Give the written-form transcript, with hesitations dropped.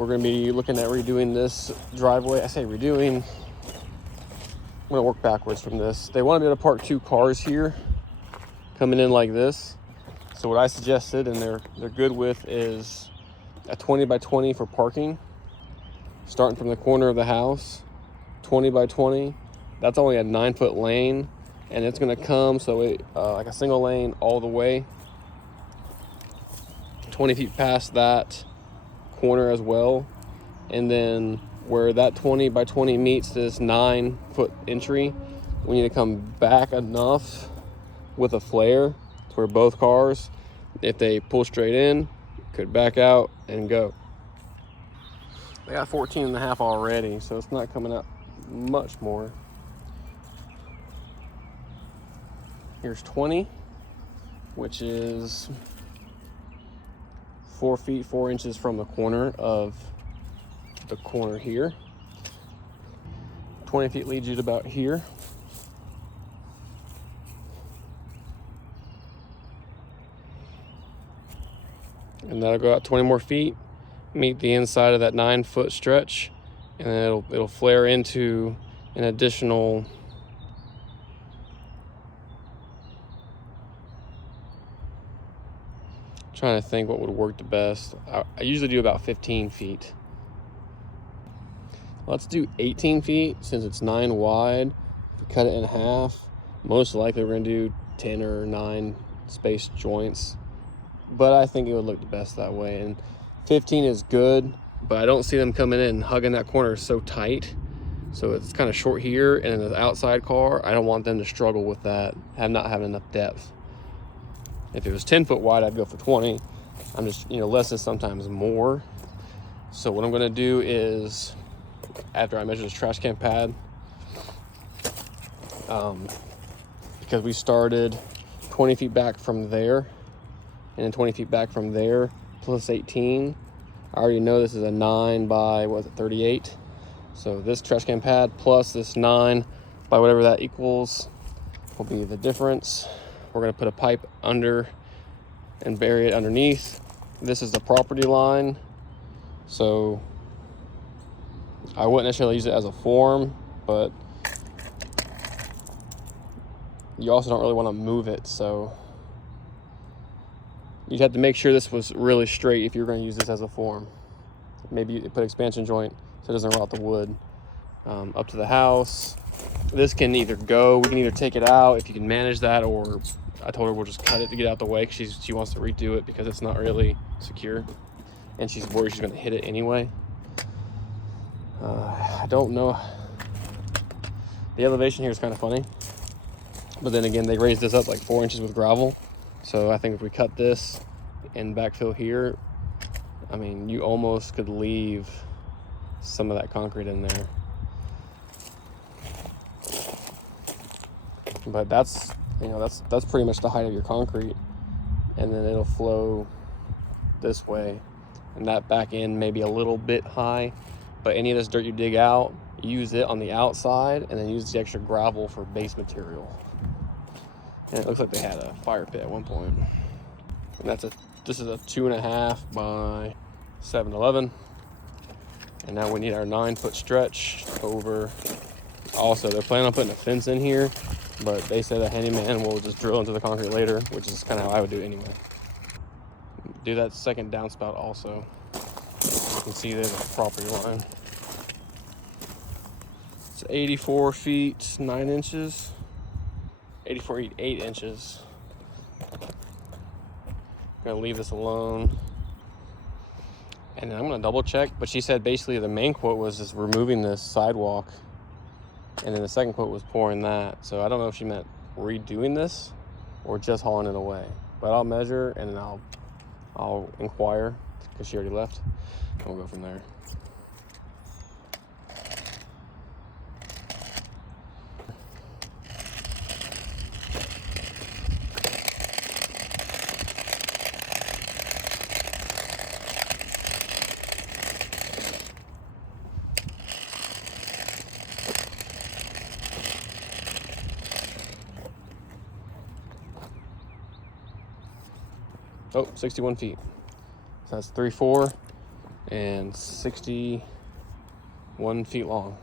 we're going to be looking at redoing this driveway. I say redoing, I'm going to work backwards from this. They want to be able to park 2 cars here coming in like this. So what I suggested, and they're good with, is a 20 by 20 for parking, starting from the corner of the house, 20 by 20. That's only a 9-foot lane, and it's going to come so it like a single lane all the way, 20 feet past that corner as well. And then where that 20 by 20 meets this 9-foot entry, we need to come back enough with a flare to where both cars, if they pull straight in, could back out and go. They got 14.5 already, so it's not coming up much more. Here's 20, which is 4 feet 4 inches from the corner of the corner here. 20 feet leads you to about here. And that'll go out 20 more feet, meet the inside of that 9-foot stretch, and then it'll flare into an additional trying to think what would work the best. I usually do about 15 feet. Let's do 18 feet since it's 9 wide. If we cut it in half, most likely we're gonna do 10 or 9 spaced joints, but I think it would look the best that way. And 15 is good, but I don't see them coming in and hugging that corner so tight. So it's kind of short here, and in the outside car, I don't want them to struggle with that, not having enough depth. If it was 10 foot wide, I'd go for 20. I'm just, less is sometimes more. So what I'm gonna do is, after I measure this trash can pad, because we started 20 feet back from there, and then 20 feet back from there, plus 18. I already know this is a 9 by, 38? So this trash can pad plus this 9 by whatever that equals will be the difference. We're gonna put a pipe under and bury it underneath. This is the property line, so I wouldn't necessarily use it as a form, but you also don't really want to move it, so you'd have to make sure this was really straight if you're going to use this as a form. Maybe you put expansion joint so it doesn't rot the wood. Up to the house, this can either go, we can either take it out if you can manage that, or I told her we'll just cut it to get out the way because she wants to redo it because it's not really secure, and she's worried she's going to hit it anyway. I don't know. The elevation here is kind of funny, but then again, they raised this up like 4 inches with gravel. So I think if we cut this and backfill here, I mean, you almost could leave some of that concrete in there. But that's pretty much the height of your concrete, and then it'll flow this way, and that back end may be a little bit high, but any of this dirt you dig out, use it on the outside, and then use the extra gravel for base material. And it looks like they had a fire pit at one point. And this is a 2.5 by 7-11. And now we need our 9-foot stretch over. Also, they're planning on putting a fence in here, but they said a handyman will just drill into the concrete later, which is kind of how I would do it anyway. Do that second downspout also. You can see there's a property line. It's 84 feet 9 inches. 84 feet 8 inches. Gonna leave this alone. And then I'm gonna double check, but she said basically the main quote was just removing this sidewalk, and then the second quote was pouring that. So I don't know if she meant redoing this or just hauling it away. But I'll measure and then I'll inquire, because she already left, and we'll go from there. Oh, 61 feet. So that's 3-4. and 61 feet long.